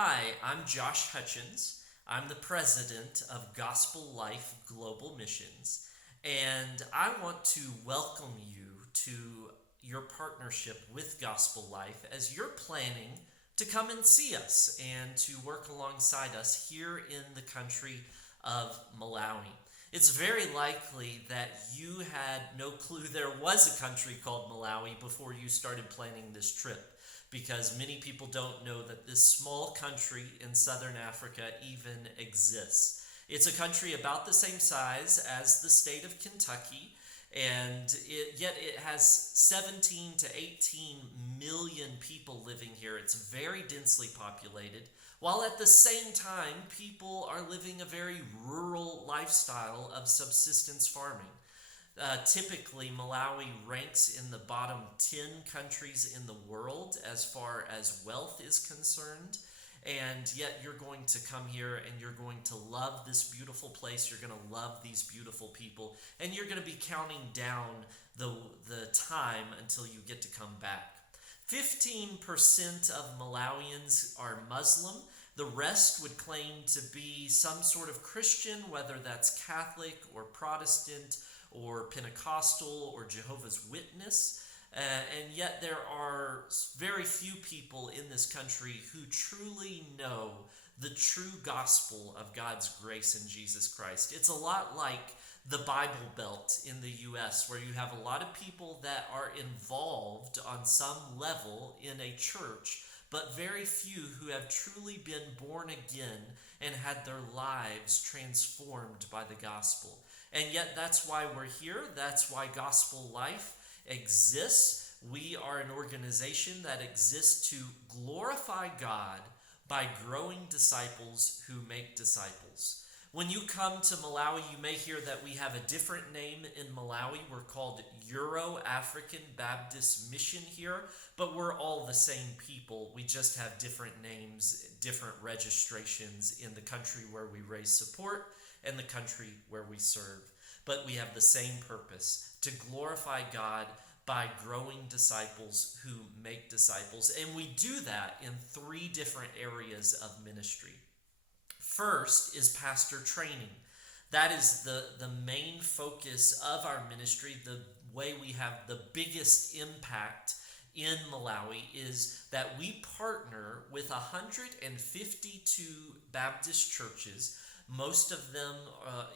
Hi, I'm Josh Hutchens. I'm the president of Gospel Life Global Missions, and I want to welcome you to your partnership with Gospel Life as you're planning to come and see us and to work alongside us here in the country of Malawi. It's very likely that you had no clue there was a country called Malawi before you started planning this trip, because many people don't know that this small country in southern Africa even exists. It's a country about the same size as the state of Kentucky, and yet it has 17 to 18 million people living here. It's very densely populated, while at the same time, people are living a very rural lifestyle of subsistence farming. Typically, Malawi ranks in the bottom 10 countries in the world as far as wealth is concerned. And yet, you're going to come here and you're going to love this beautiful place. You're going to love these beautiful people. And you're going to be counting down the time until you get to come back. 15% of Malawians are Muslim. The rest would claim to be some sort of Christian, whether that's Catholic or Protestant or Pentecostal or Jehovah's Witness. And yet there are very few people in this country who truly know the true gospel of God's grace in Jesus Christ. It's a lot like the Bible Belt in the U.S., where you have a lot of people that are involved on some level in a church, but very few who have truly been born again and had their lives transformed by the gospel. And yet that's why we're here. That's why Gospel Life exists. We are an organization that exists to glorify God by growing disciples who make disciples. When you come to Malawi, you may hear that we have a different name in Malawi. We're called Euro-African Baptist Mission here, but we're all the same people. We just have different names, different registrations in the country where we raise support and the country where we serve. But we have the same purpose: to glorify God by growing disciples who make disciples. And we do that in three different areas of ministry. First is pastor training. That is the main focus of our ministry. The way we have the biggest impact in Malawi is that we partner with 152 Baptist churches, most of them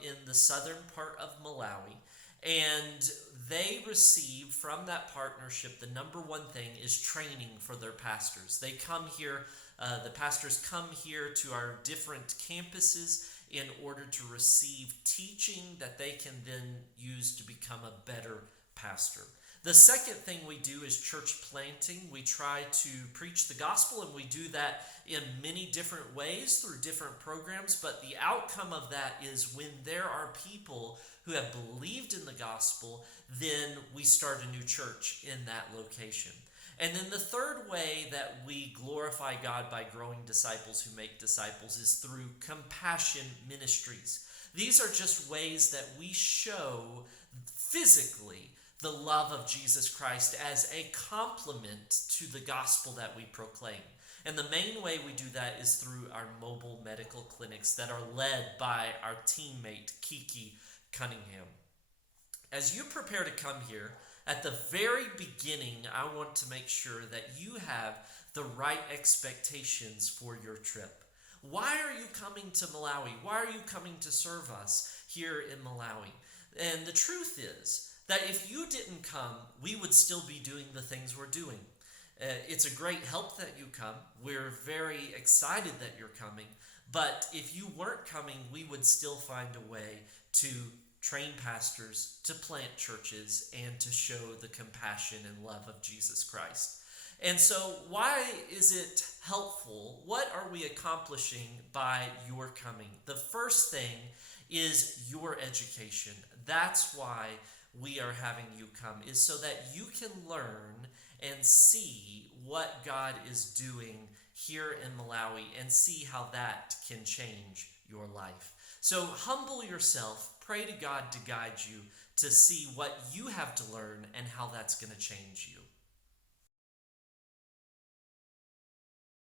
in the southern part of Malawi. And they receive from that partnership, the number one thing is training for their pastors. They come here, the pastors come here to our different campuses in order to receive teaching that they can then use to become a better pastor. The second thing we do is church planting. We try to preach the gospel, and we do that in many different ways through different programs. But the outcome of that is when there are people who have believed in the gospel, then we start a new church in that location. And then the third way that we glorify God by growing disciples who make disciples is through compassion ministries. These are just ways that we show physically the love of Jesus Christ as a complement to the gospel that we proclaim. And the main way we do that is through our mobile medical clinics that are led by our teammate, Kiki Cunningham. As you prepare to come here, at the very beginning, I want to make sure that you have the right expectations for your trip. Why are you coming to Malawi? Why are you coming to serve us here in Malawi? And the truth is that if you didn't come, we would still be doing the things we're doing. It's a great help that you come. We're very excited that you're coming. But if you weren't coming, we would still find a way to train pastors, to plant churches, and to show the compassion and love of Jesus Christ. And so why is it helpful? What are we accomplishing by your coming? The first thing is your education. That's why we are having you come, is so that you can learn and see what God is doing here in Malawi and see how that can change your life. So humble yourself, pray to God to guide you to see what you have to learn and how that's going to change you.